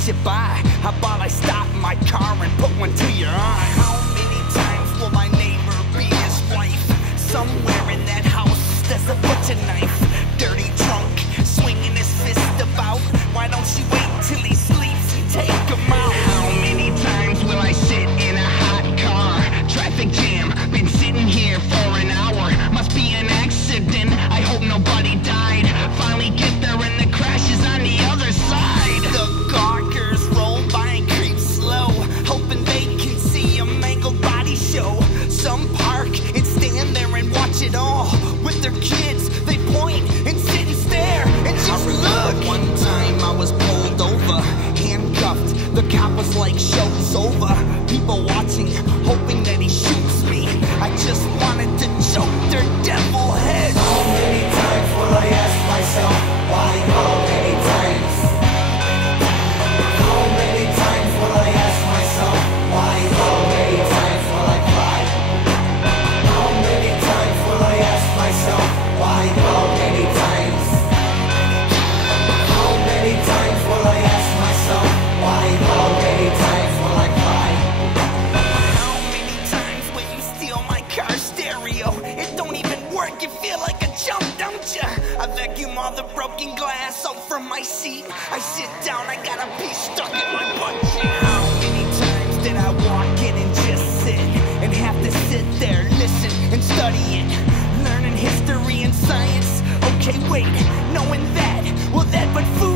pass you by. How about I stop my car and put one to your eye? How many times will my neighbor be his wife? Somewhere in that house there's a butcher knife. Dirty drunk, swinging his fist about. Why don't you wait till he sleeps and take him out? How many times will I sit in a hot car? Traffic jam, been sitting here for an hour. Must be an accident, I hope nobody died. Finally get there and the crash is on the other side. The gawkers roll by and creep slow, hoping they can see a mangled body show. Some park and stand there and watch it all. With their kids, they point and sit and stare and just look. One time I was pulled over, handcuffed. The cop was like, show's over. People watching, hoping that he shoots me. I just wanted to choke their devil heads. How many times will I ask myself why? How many times? How many times will I ask myself why? How many times will I cry? How many times will I ask myself why? How many times? How many times will I ask myself why? How many times will I cry? How many times will you steal my car stereo? It don't even work, you feel like a chump, don't ya? I vacuum all the broken glass out from my seat. I sit down, I got a piece stuck in my butt cheek. How many times did I walk in and just sit and have to sit there, listen and study it? Learning history and science, okay wait, knowing that, well that but food